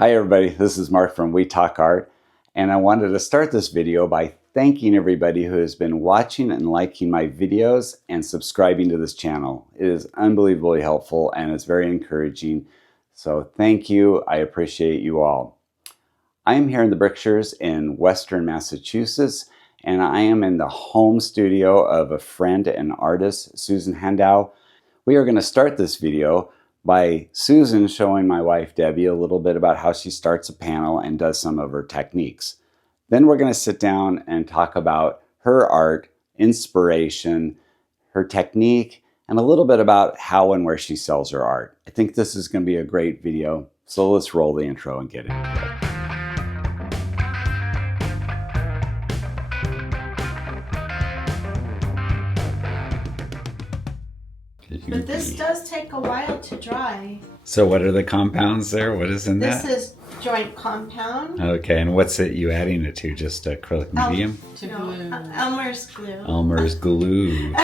Hi everybody, this is Mark from We Talk Art, and I wanted to start this video by thanking everybody who has been watching and liking my videos and subscribing to this channel. It is unbelievably helpful and it's very encouraging, so thank you. I appreciate you all. I am here in the Berkshires in Western Massachusetts, and I am in the home studio of a friend and artist, Susan Handau. We are going to start this video by Susan showing my wife Debbie a little bit about how she starts a panel and does some of her techniques. Then we're going to sit down and talk about her art, inspiration, her technique, and a little bit about how and where she sells her art. I think this is going to be a great video, so let's roll the intro and get into it. But this does take a while to dry. So what are the compounds there? What is in that? This is joint compound. Okay, and what's it you adding it to? Just acrylic medium? Elmer's glue. Elmer's glue.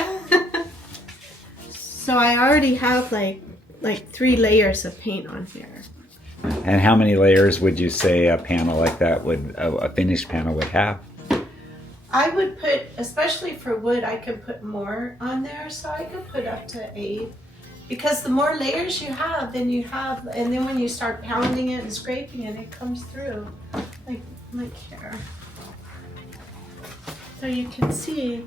So I already have like 3 layers of paint on here. And how many layers would you say a panel like that would, a finished panel would have? I would put, especially for wood, I could put more on there, so I could put up to 8. Because the more layers you have, then and then when you start pounding it and scraping it, it comes through, like here. So you can see,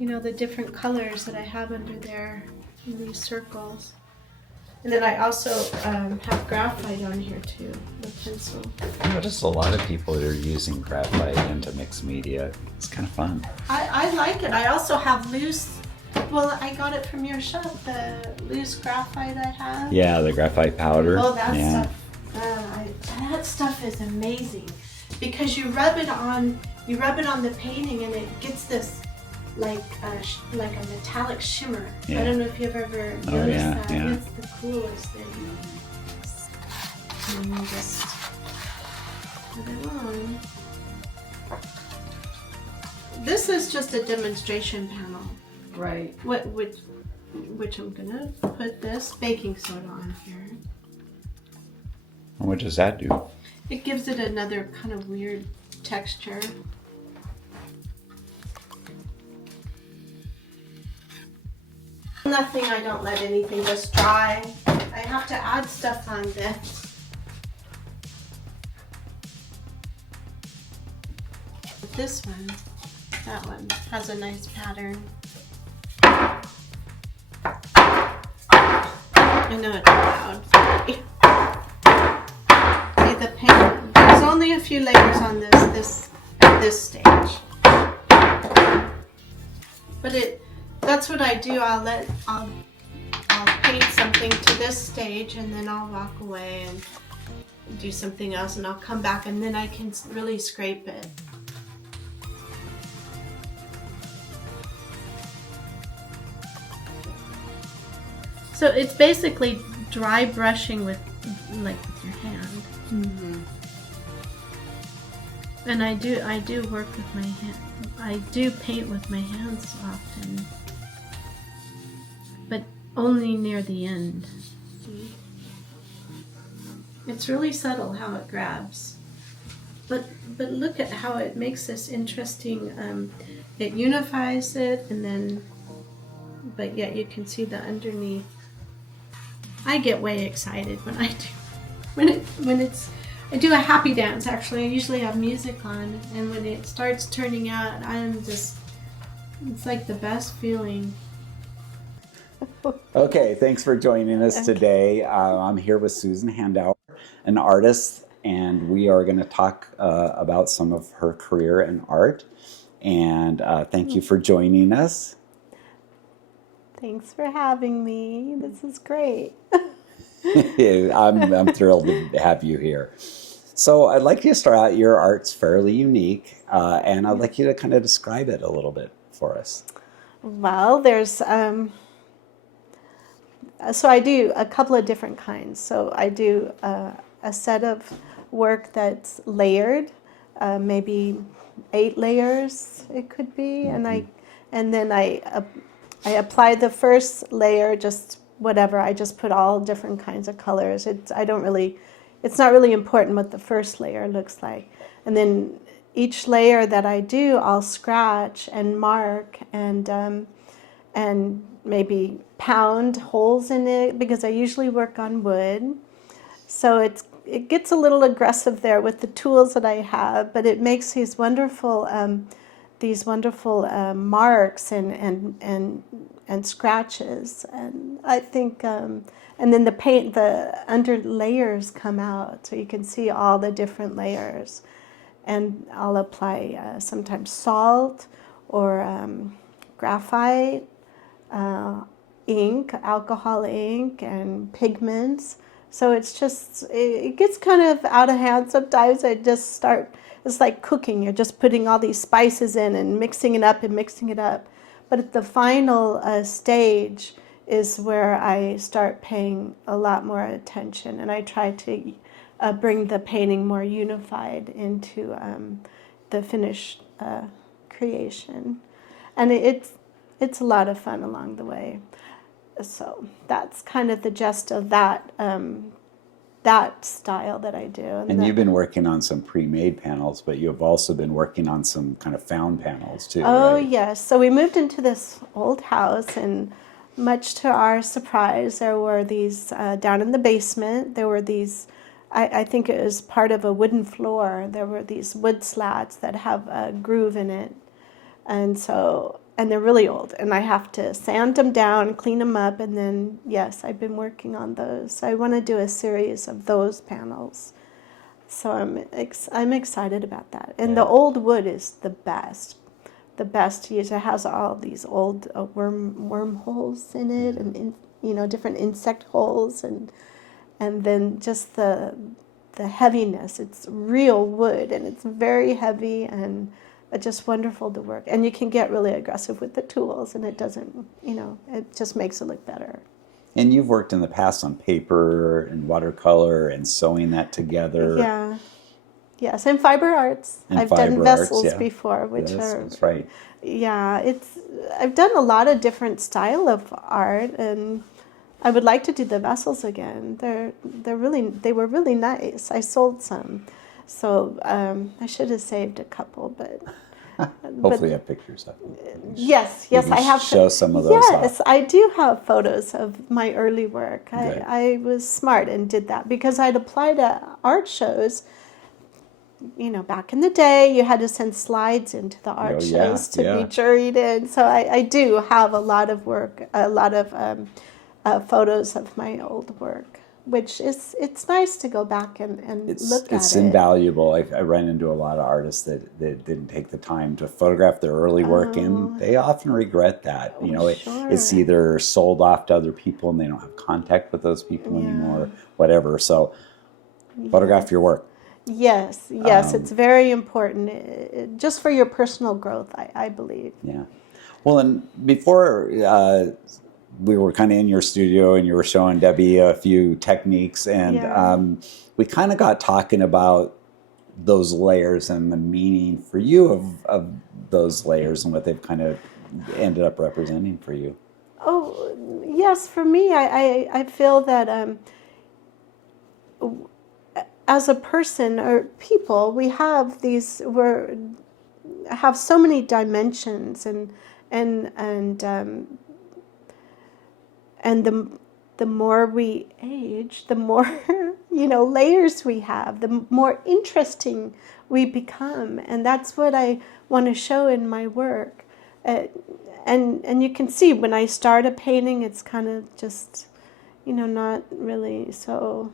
the different colors that I have under there in these circles. And then I also have graphite on here too, with pencil. I notice a lot of people that are using graphite into mixed media. It's kind of fun. I like it. I also have loose, well, I got it from your shop, the loose graphite I have. Yeah, the graphite powder. Oh, that stuff. That stuff is amazing because you rub it on the painting and it gets this like a metallic shimmer. Yeah. I don't know if you've ever noticed that. Yeah. It's the coolest thing. And you just put it on. This is just a demonstration panel. Right. Which I'm gonna put this baking soda on here. And what does that do? It gives it another kind of weird texture. Nothing, I don't let anything just dry. I have to add stuff on this. This one, that one, has a nice pattern. I know it's loud. See the paint? There's only a few layers on this at this stage. But that's what I do. I'll paint something to this stage and then I'll walk away and do something else and I'll come back and then I can really scrape it. So it's basically dry brushing with your hand. Mm-hmm. And I do work with my hand. I do paint with my hands often, but only near the end. It's really subtle how it grabs, but look at how it makes this interesting. It unifies it, and then, but yet you can see the underneath. I get way excited when I do I do a happy dance. Actually, I usually have music on, and when it starts turning out, it's like the best feeling. Okay, thanks for joining us today. I'm here with Susan Handau, an artist, and we are going to talk about some of her career in art. And thank you for joining us. Thanks for having me. This is great. I'm thrilled to have you here. So I'd like you to start out. Your art's fairly unique, and I'd like you to kind of describe it a little bit for us. Well, there's so I do a couple of different kinds. So I do a set of work that's layered, maybe 8 layers it could be, and then I apply the first layer, just whatever. I just put all different kinds of colors. I don't really it's not really important what the first layer looks like. And then each layer that I do, I'll scratch and mark and maybe pound holes in it, because I usually work on wood. So it gets a little aggressive there with the tools that I have, but it makes these wonderful marks and scratches. And I think, and then the under layers come out, so you can see all the different layers. And I'll apply sometimes salt or graphite, ink, alcohol ink, and pigments. So it gets kind of out of hand sometimes. It's like cooking. You're just putting all these spices in and mixing it up and mixing it up. But at the final stage is where I start paying a lot more attention, and I try to bring the painting more unified into the finished creation. And it's a lot of fun along the way. So that's kind of the gist of that that style that I do. And you've been working on some pre-made panels, but you have also been working on some kind of found panels too, oh, right? yes. So we moved into this old house, and much to our surprise, there were these, down in the basement, there were these, I think it was part of a wooden floor, there were these wood slats that have a groove in it. And they're really old, and I have to sand them down, clean them up, and then, yes, I've been working on those. So I want to do a series of those panels. So I'm excited about that. And the old wood is the best to use. It has all these old wormholes in it, and different insect holes, and then just the heaviness. It's real wood, and it's very heavy, and just wonderful to work. And you can get really aggressive with the tools, and it doesn't, it just makes it look better. And you've worked in the past on paper and watercolor and sewing that together. Yeah. Yes, and fiber arts. And I've fiber done vessels arts, yeah. before, which are... That's right. Yeah, I've done a lot of different style of art, and I would like to do the vessels again. They were really nice. I sold some. So I should have saved a couple, but... Hopefully you have pictures of them. Yes, I have. Show some of those Yes, off. I do have photos of my early work. I was smart and did that because I'd apply to art shows. Back in the day, you had to send slides into the art shows to be juried in. So I do have a lot of work, a lot of photos of my old work, which it's nice to go back and look at it. It's invaluable. I ran into a lot of artists that didn't take the time to photograph their early work, and they often regret that. Sure. It's either sold off to other people and they don't have contact with those people anymore, whatever. So photograph your work. Yes, it's very important, just for your personal growth, I believe. Yeah. Well, and before we were kind of in your studio and you were showing Debbie a few techniques, and we kind of got talking about those layers and the meaning for you of those layers and what they've kind of ended up representing for you. Oh, yes, for me, I feel that as a person or people, we have have so many dimensions, and the more we age, the more layers we have, the more interesting we become, and that's what I want to show in my work. And you can see when I start a painting, it's kind of just not really so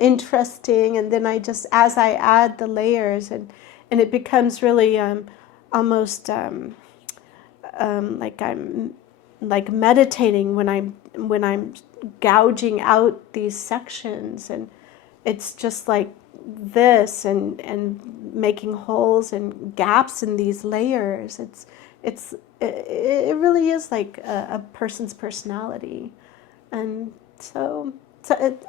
interesting, and then as I add the layers, and it becomes really almost like meditating when I'm gouging out these sections, and it's just like this, and making holes and gaps in these layers. It really is like a person's personality, and so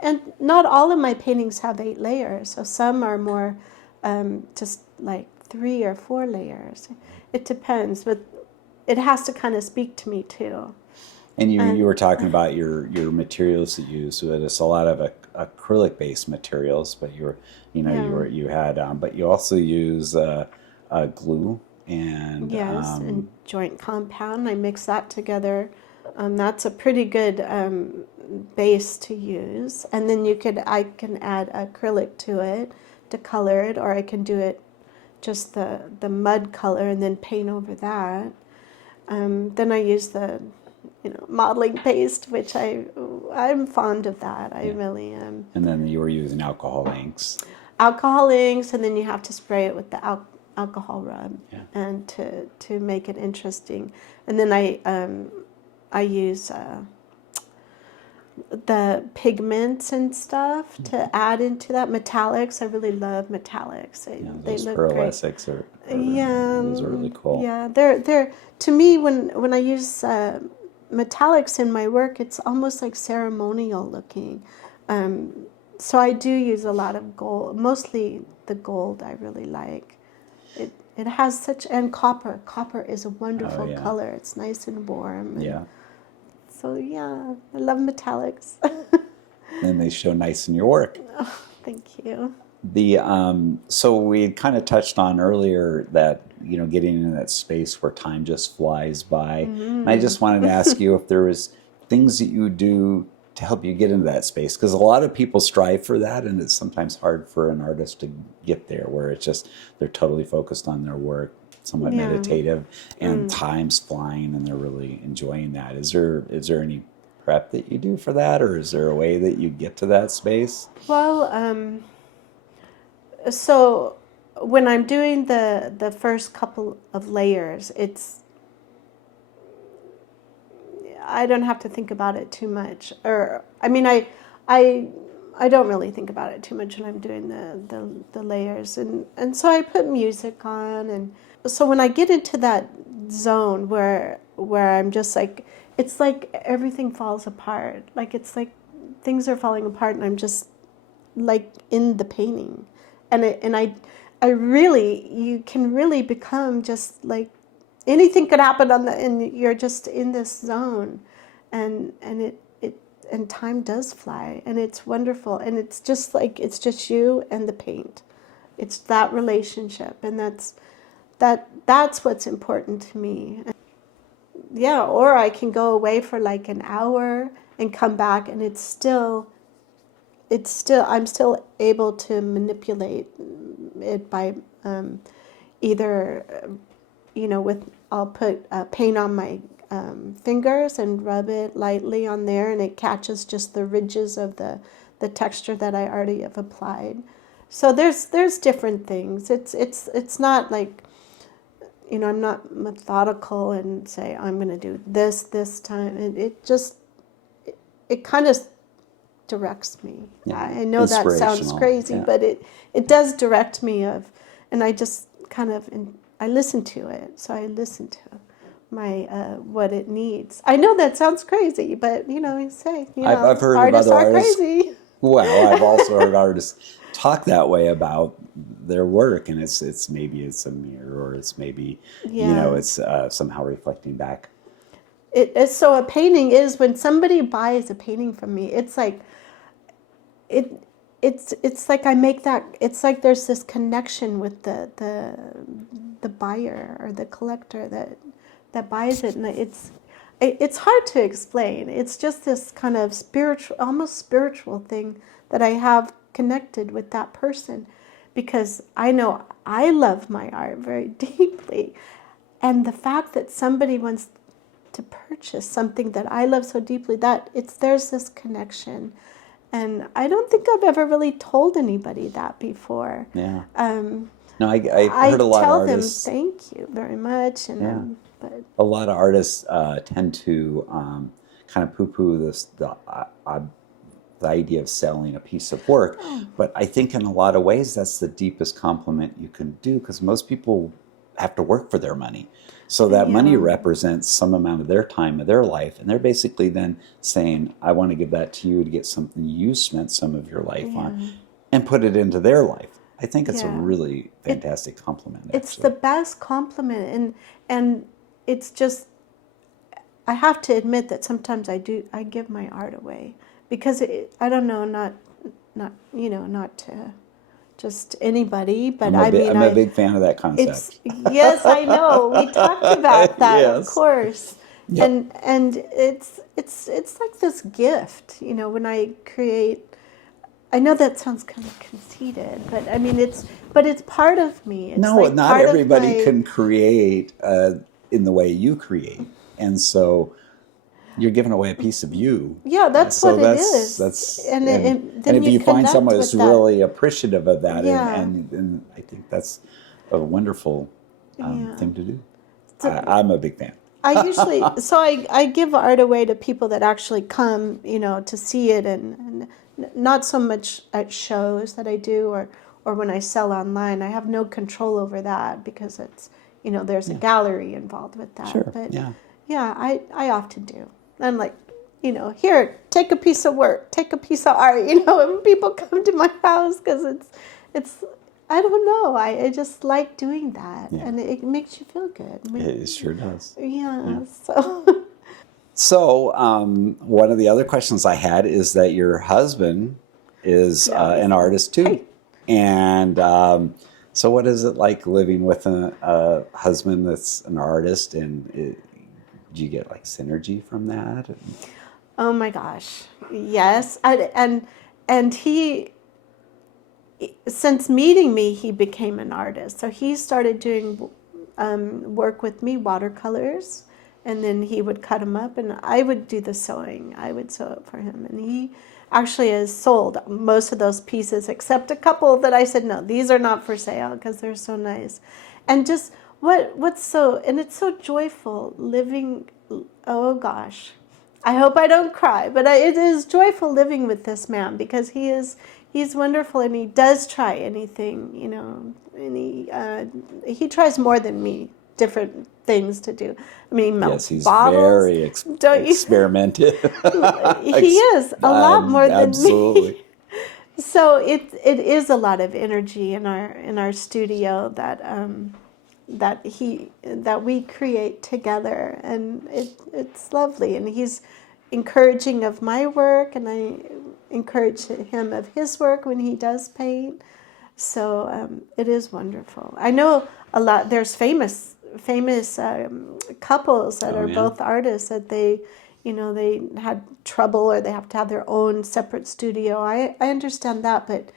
and not all of my paintings have 8 layers. So some are more just like 3 or 4 layers. It depends, but it has to kind of speak to me too. And you were talking about your materials that you use. So it's a lot of acrylic-based materials, but Yeah. you had, but you also use glue and Yes, and joint compound. I mix that together. That's a pretty good base to use. And then I can add acrylic to it to color it, or I can do it just the mud color and then paint over that. Then I use the modeling paste, which I'm fond of that. I really am. And then you were using alcohol inks. Alcohol inks, and then you have to spray it with the alcohol rub, and to make it interesting. And then I use the pigments and stuff to add into that. Metallics, I really love metallics. They look great. Those are really cool. Yeah, they're to me, when I use metallics in my work, it's almost like ceremonial looking. So I do use a lot of gold, mostly the gold I really like. It has such, and copper. Copper is a wonderful color. It's nice and warm. So yeah, I love metallics. And they show nice in your work. Oh, thank you. So we kind of touched on earlier that, getting in that space where time just flies by. And I just wanted to ask you if there was things that you do to help you get into that space, because a lot of people strive for that, and it's sometimes hard for an artist to get there, where it's just they're totally focused on their work, somewhat meditative, and time's flying, and they're really enjoying that. Is there any prep that you do for that, or is there a way that you get to that space? Well, so when I'm doing the first couple of layers, I don't have to think about it too much. Or I mean, I don't really think about it too much when I'm doing the layers, and so I put music on, and so when I get into that zone where I'm just like, it's like everything falls apart. Like it's like things are falling apart, and I'm just like in the painting, and I really, you can really become just like anything could happen and you're just in this zone, and and time does fly, and it's wonderful, and it's just like it's just you and the paint. It's that relationship, and that's what's important to me. Yeah, or I can go away for like an hour and come back, and I'm still able to manipulate it by either I'll put paint on my fingers and rub it lightly on there, and it catches just the ridges of the texture that I already have applied. So there's different things. It's not like, I'm not methodical and say I'm going to do this time. And it kind of directs me. Yeah. I know that sounds crazy, but it does direct me and I just kind of, I listen to it. So I listen to my what it needs. I know that sounds crazy, but I've heard artists of other are artists. Crazy. Well, I've also heard artists talk that way about their work, and it's maybe it's a mirror, or it's maybe it's somehow reflecting back. So a painting is, when somebody buys a painting from me, it's like it's like I make that, it's like there's this connection with the buyer or the collector that buys it, and it's hard to explain. It's just this kind of almost spiritual thing that I have connected with that person, because I know I love my art very deeply, and the fact that somebody wants to purchase something that I love so deeply, there's this connection. And I don't think I've ever really told anybody that before. Yeah. No, I heard a lot of artists. I tell them thank you very much, and but a lot of artists tend to kind of poo-poo the idea of selling a piece of work. But I think in a lot of ways that's the deepest compliment you can do, because most people have to work for their money. So that money represents some amount of their time, of their life, and they're basically then saying, I want to give that to you to get something you spent some of your life on, and put it into their life. I think it's a really fantastic compliment. It's the best compliment, and it's just, I have to admit that sometimes I give my art away, because I don't know, not to just anybody, but I'm a big fan of that concept. yes, I know. We talked about that, of Yes. course. Yep. And it's like this gift, when I create. I know that sounds kind of conceited, but I mean it's part of me. It's No, like not part of everybody my. can create in the way you create, and so you're giving away a piece of you. Yeah, that's So what it is. and Then if you you find connect someone with that's that. really appreciative of that, Yeah, and I think that's a wonderful yeah. thing to do. So I'm a big fan. I give art away to people that actually come, to see it, and not so much at shows that I do, or when I sell online. I have no control over that because it's, there's a Yeah, gallery involved with that. sure. But Yeah. yeah, I often do. I'm like, here, take a piece of work, take a piece of art, and people come to my house because it's I don't know. I just like doing that, Yeah. and it makes you feel good. It sure does. Yeah, Yeah. so So, one of the other questions I had is that your husband is yes. an artist too. Hey, And so, what is it like living with a husband that's an artist? And do you get like synergy from that? oh my gosh, yes, and he, since meeting me, he became an artist. So he started doing work with me, watercolors, and then he would cut them up, and I would do the sewing. I would sew it for him, and he actually has sold most of those pieces, except a couple that I said no, these are not for sale because they're so nice, and just what's so, and it's so joyful living. Oh gosh, I hope I don't cry, but it is joyful living with this man because he's wonderful, and he does try anything, and he tries more than me, different things to do. I mean, he Yes, melts he's bottles. very Don't you? experimentative. He is a lot more than me. Absolutely. So it is a lot of energy in our studio that we create together, and it's lovely, and he's encouraging of my work, and I encourage him of his work when he does paint. So it is wonderful. I know a lot. There's famous couples that Oh are yeah. both artists that they had trouble, or they have to have their own separate studio. I understand that, but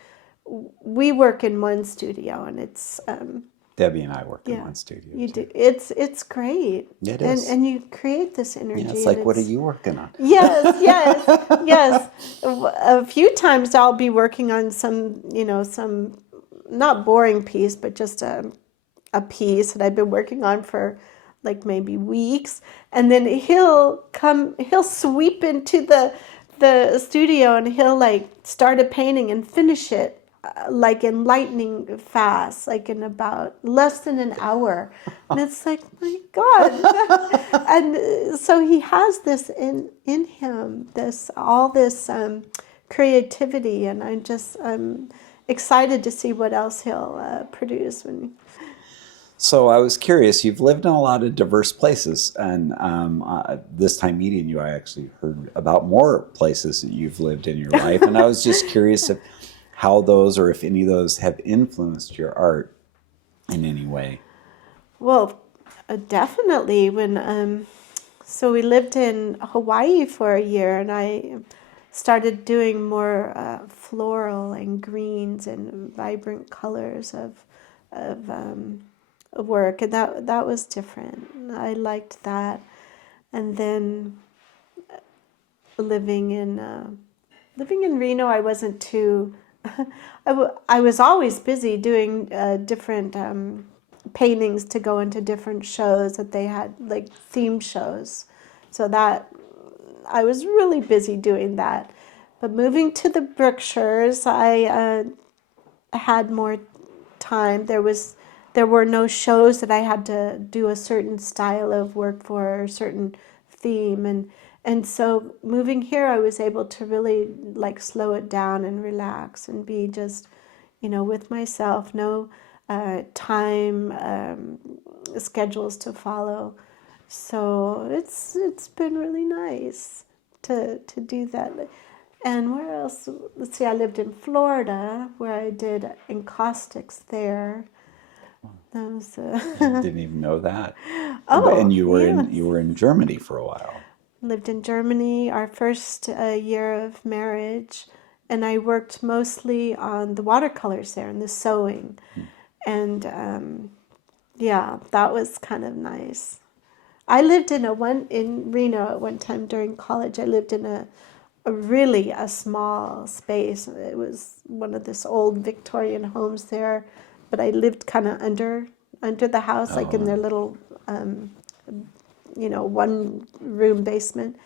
we work in one studio, and it's Debbie and I work in yeah, one studio you too. do. It's great, It and is. and you create this Yeah, it's energy, and like, what are it's you working on? yes, yes, yes. A few times I'll be working on some not boring piece, but just a piece that I've been working on for like maybe weeks, and then he'll sweep into the studio, and he'll like start a painting and finish it like in lightning fast, like in about less than an hour. And it's like, my God. And so he has this in him, all this creativity, and I'm excited to see what else he'll produce when. So I was curious. You've lived in a lot of diverse places, and this time meeting you, I actually heard about more places that you've lived in your life, and I was just curious if how those, or if any of those, have influenced your art in any way. Well, definitely when so we lived in Hawaii for a year, and I started doing more floral and greens and vibrant colors of work, and that was different. I liked that, and then living in living in Reno, I wasn't too. I was always busy doing different paintings to go into different shows that they had, like theme shows. So that I was really busy doing that. But moving to the Berkshires, I had more time. There were no shows that I had to do a certain style of work for, or a certain theme, and so moving here, I was able to really like slow it down and relax and be just with myself. No time schedules to follow. So it's been really nice to do that. And where else? Let's see, I lived in Florida where I did encaustics there. That was, Didn't even know that. And oh, you were yes. in Germany for a while. Lived in Germany, our first year of marriage, and I worked mostly on the watercolors there and the sewing. And yeah, that was kind of nice. I lived in Reno at one time during college. I lived in a really a small space. It was one of this old Victorian homes there, but I lived kind of under the house, like in Oh, their little one room basement,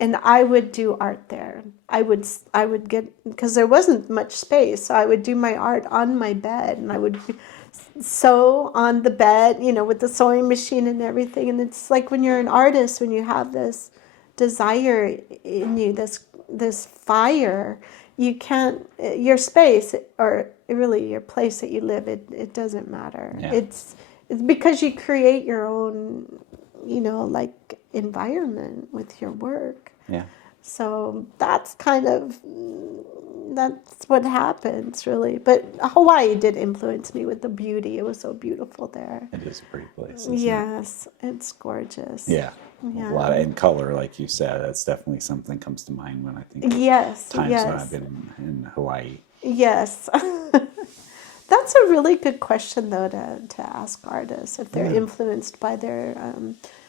and I would do art there. I would get, because there wasn't much space, so I would do my art on my bed, and I would sew on the bed, with the sewing machine and everything. And it's like when you're an artist, when you have this desire in you, this fire, you can't, your space, or really your place that you live, it doesn't matter. yeah. It's because you create your own, like environment with your work. Yeah. So that's that's what happens, really. But Hawaii did influence me with the beauty. It was so beautiful there. It is a pretty place, isn't it? Yes, it's gorgeous. Yeah. Yeah. A lot of, in color, like you said, that's definitely something comes to mind when I think of Yes, times when I've yes, been in Hawaii. yes. That's a really good question, though, to ask artists if they're Yeah. influenced by their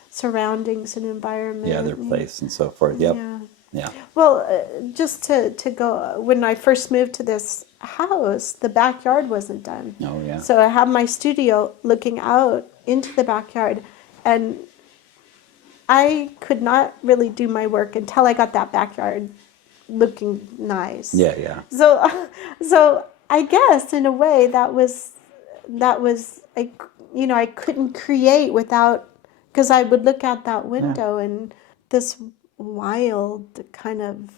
surroundings and environment. Yeah, their place and so forth. Yep. Yeah. Yeah. Well, just to go, when I first moved to this house, the backyard wasn't done. Oh, yeah. So I have my studio looking out into the backyard, and I could not really do my work until I got that backyard looking nice. Yeah, yeah. So I guess in a way that was I couldn't create without, because I would look out that window and this wild kind of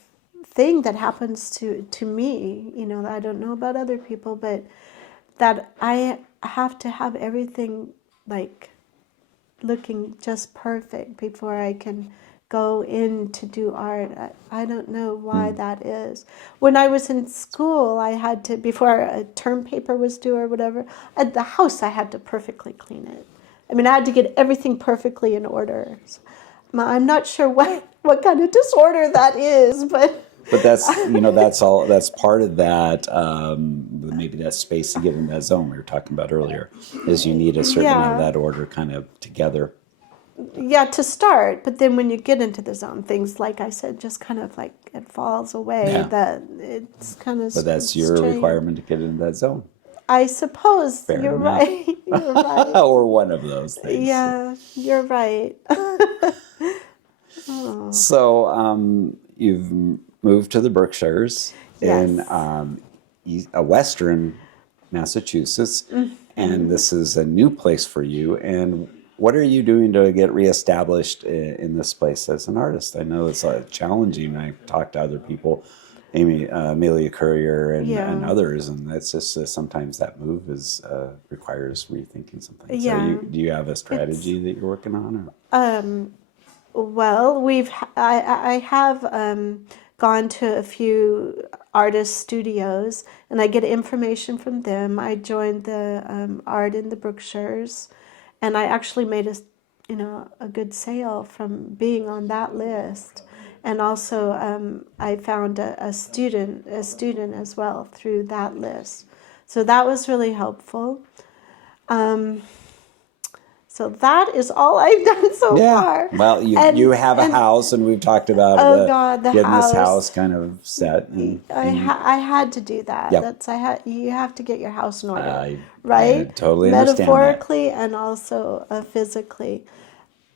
thing that happens to me, that I don't know about other people, but that I have to have everything like looking just perfect before I can go in to do art. I don't know why that is. When I was in school, I had to, before a term paper was due or whatever, at the house I had to perfectly clean it. I mean, I had to get everything perfectly in order. So, I'm not sure what kind of disorder that is, but that's that's part of that. Maybe that space to get in that zone we were talking about earlier is you need a certain amount of that order kind of together. Yeah, to start, but then when you get into the zone, things like I said, just kind of like it falls away. Yeah. That it's kind of. But that's your requirement to get into that zone. I suppose Fair you're enough. right. You're right. Or one of those things. Yeah, you're right. So you've moved to the Berkshires in Western Massachusetts, and this is a new place for you. And what are you doing to get reestablished in this place as an artist? I know it's challenging. I've talked to other people, Amelia Courier and others, and that's just sometimes that move requires rethinking something. Yeah. So do you have a strategy that you're working on? Or? Well, I have gone to a few artist studios, and I get information from them. I joined the art in the Berkshires, and I actually made a good sale from being on that list. And also, I found a student as well through that list. So that was really helpful. So that is all I've done so far. Well, you have a house, and we've talked about the getting house. this house kind of set. I had to do that. Yep. You have to get your house in order, I right? totally understand Metaphorically and also physically.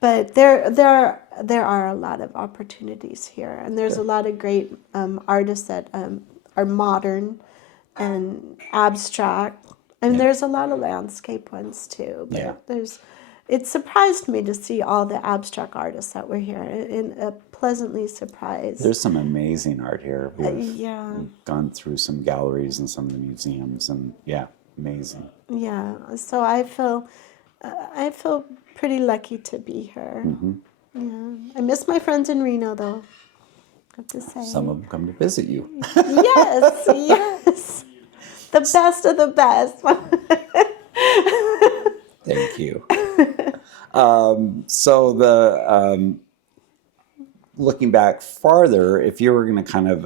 But there are a lot of opportunities here, and there's a lot of great artists that are modern and abstract, and there's a lot of landscape ones too. But it surprised me to see all the abstract artists that were here, and pleasantly surprised. There's some amazing art here. We've gone through some galleries and some of the museums, and amazing. Yeah, so I feel pretty lucky to be here. Mm-hmm. Yeah, I miss my friends in Reno though. have to say. Some of them come to visit you. Yes, yes. The best of the best. Thank you. So looking back farther, if you were going to kind of,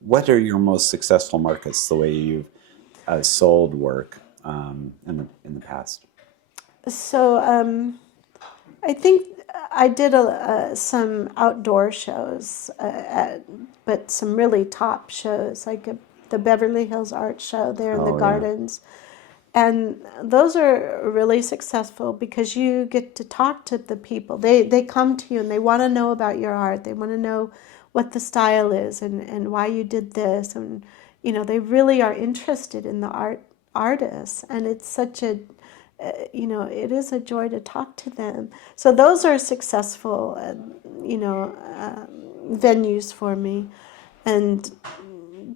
what are your most successful markets, the way you've sold work in the past? So I think I did some outdoor shows, but some really top shows, like the Beverly Hills Art Show there in the gardens. And those are really successful because you get to talk to the people. They come to you and they want to know about your art. They want to know what the style is and why you did this. And, they really are interested in the artists. And it's such a, it is a joy to talk to them. So those are successful, venues for me.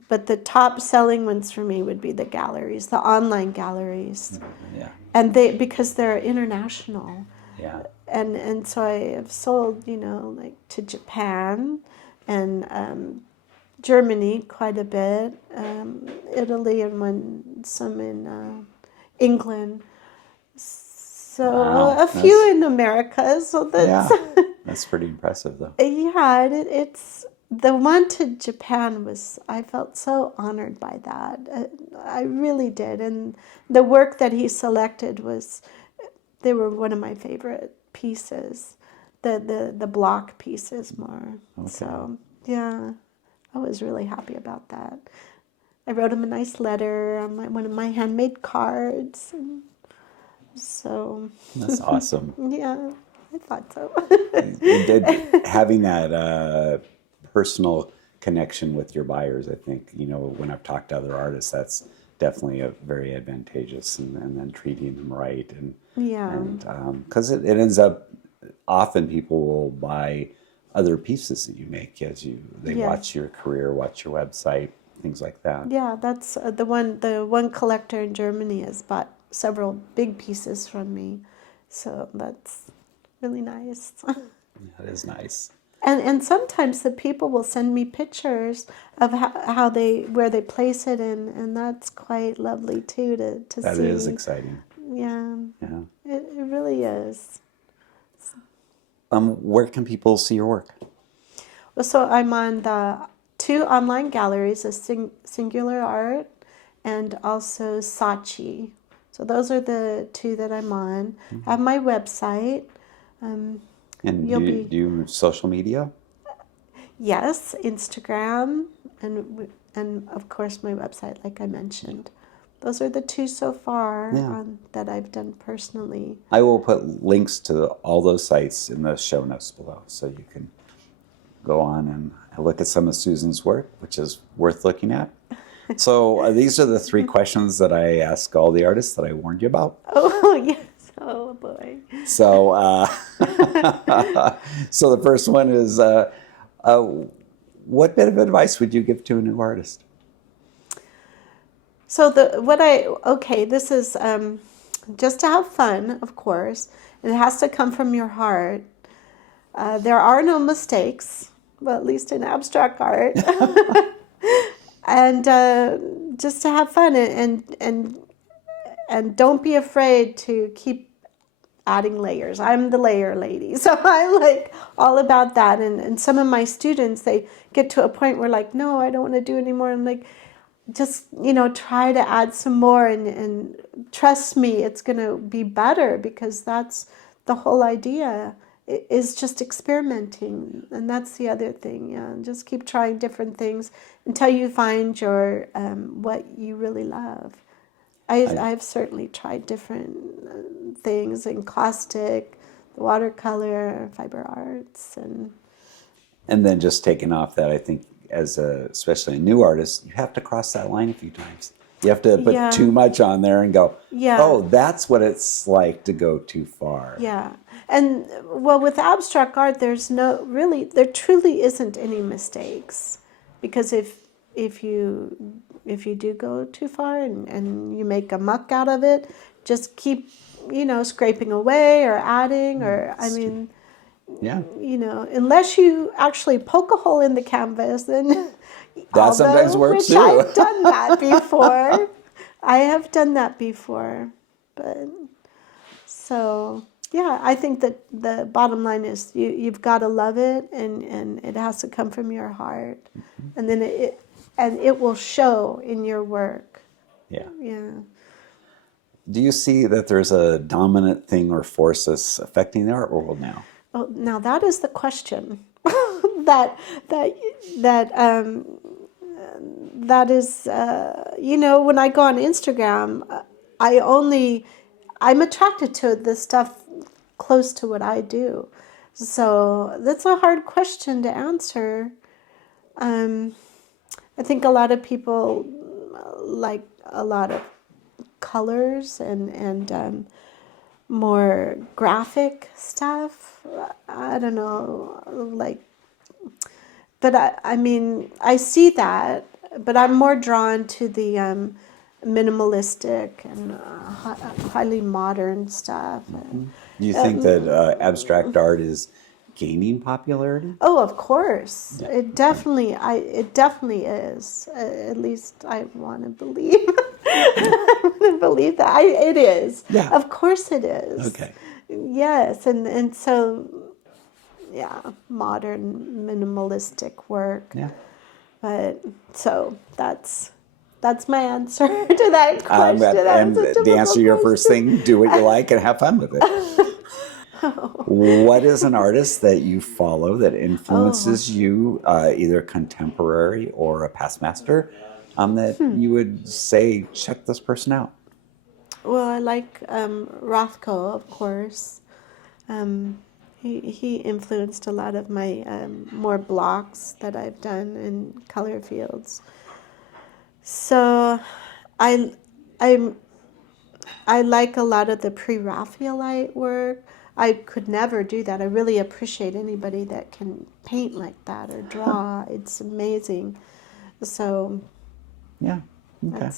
But the top selling ones for me would be the galleries, the online galleries. Yeah. And because they're international. Yeah. And so I have sold, like to Japan and Germany quite a bit, Italy, and some in England. So Wow. a few in America. So that's that's pretty impressive, though. Yeah, it's the one to Japan I felt so honored by that. I really did. And the work that he selected they were one of my favorite pieces, the block pieces more. Okay. So, yeah, I was really happy about that. I wrote him a nice letter on one of my handmade cards. And so. That's awesome. Yeah, I thought so. Having that personal connection with your buyers, I think, when I've talked to other artists, that's definitely a very advantageous, and then treating them right. And because it ends up, often people will buy other pieces that you make they watch your career, watch your website, things like that. Yeah, that's the one collector in Germany has bought several big pieces from me. So that's really nice. That is nice. And sometimes the people will send me pictures of where they place it in, and that's quite lovely too to see. That is exciting. Yeah. Yeah. It really is. Where can people see your work? Well, so I'm on the 2 online galleries, Singular Art and also Saatchi. So those are the 2 that I'm on. I have my website. And do you social media? Yes, Instagram and of course my website, like I mentioned. Those are the 2 so far that I've done personally. I will put links to all those sites in the show notes below, so you can go on and look at some of Susan's work, which is worth looking at. So these are the 3 questions that I ask all the artists that I warned you about. Oh, yes. Oh, boy. So, so the first one is, what bit of advice would you give to a new artist? So this is just to have fun, of course. It has to come from your heart. There are no mistakes, well, at least in abstract art. And just to have fun and don't be afraid to keep adding layers. I'm the layer lady, so I'm like all about that. And some of my students, they get to a point where like, no, I don't want to do anymore. I'm like, just try to add some more and trust me, it's going to be better, because that's the whole idea, is just experimenting. And that's the other thing. Just keep trying different things until you find your what you really love. I've certainly tried different things in caustic, watercolor, fiber arts, and then just taking off that, I think, especially a new artist, you have to cross that line a few times. You have to put too much on there and go, oh, that's what it's like to go too far. Yeah. And well, with abstract art, there truly isn't any mistakes, because if you do go too far and you make a muck out of it, just keep scraping away or adding, or Yeah. You know, unless you actually poke a hole in the canvas, then That sometimes works which too. I've done that before. I have done that before, but so yeah, I think that the bottom line is you've got to love it, and it has to come from your heart, and then it will show in your work. Yeah. Yeah. Do you see that there's a dominant thing or force that's affecting the art world now? Oh, now that is the question. that that that is you know, when I go on Instagram, I'm attracted to the stuff close to what I do. So that's a hard question to answer. I think a lot of people like a lot of colors and more graphic stuff. I don't know, like, but I mean, I see that, but I'm more drawn to the minimalistic and highly modern stuff. Do you think that abstract art is gaining popularity? Oh, of course, Yeah. it definitely is. At least I want to believe. I want to believe that it is. Yeah. Of course it is. Okay. Yes, and so yeah, modern minimalistic work. Yeah. But so that's my answer to that question. And to answer your first thing, do what you like and have fun with it. What is an artist that you follow that influences you, either contemporary or a past master, that you would say, check this person out? Well, I like Rothko, of course. He influenced a lot of my more blocks that I've done in color fields. So I like a lot of the pre-Raphaelite work. I could never do that. I really appreciate anybody that can paint like that or draw. It's amazing. So Yeah. Okay.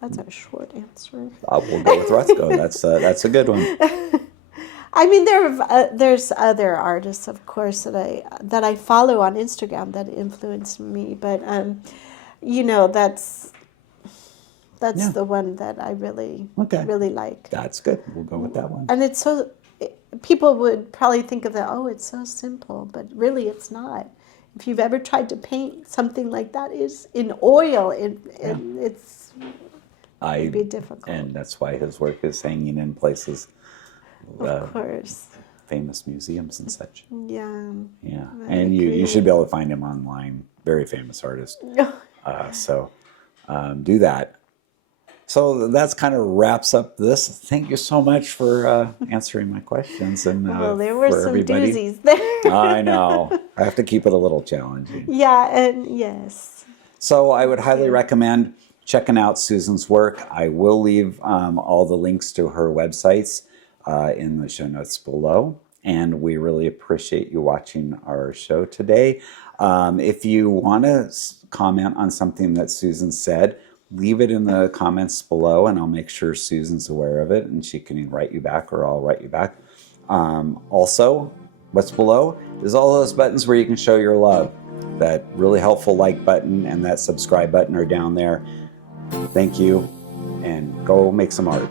that's a short answer. We'll go with Rothko. That's a good one. I mean, there's other artists, of course, that I follow on Instagram that influenced me, but you know, that's the one that I really like. That's good. We'll go with that one. And it's so people would probably think of that. Oh, it's so simple, but really, it's not. If you've ever tried to paint something like that is in oil, it's it'd be difficult. And that's why his work is hanging in places. Of course. Famous museums and such. Yeah. Yeah. And you should be able to find him online. Very famous artist. So do that. So that's kind of wraps up this. Thank you so much for answering my questions. And well, there were some everybody. doozies there. I know. I have to keep it a little challenging. Yeah, and yes. So I would highly recommend checking out Susan's work. I will leave all the links to her websites in the show notes below. And we really appreciate you watching our show today. If you want to comment on something that Susan said, leave it in the comments below, and I'll make sure Susan's aware of it, and she can write you back, or I'll write you back. Also, what's below is all those buttons where you can show your love. That really helpful like button and that subscribe button are down there. Thank you, and go make some art.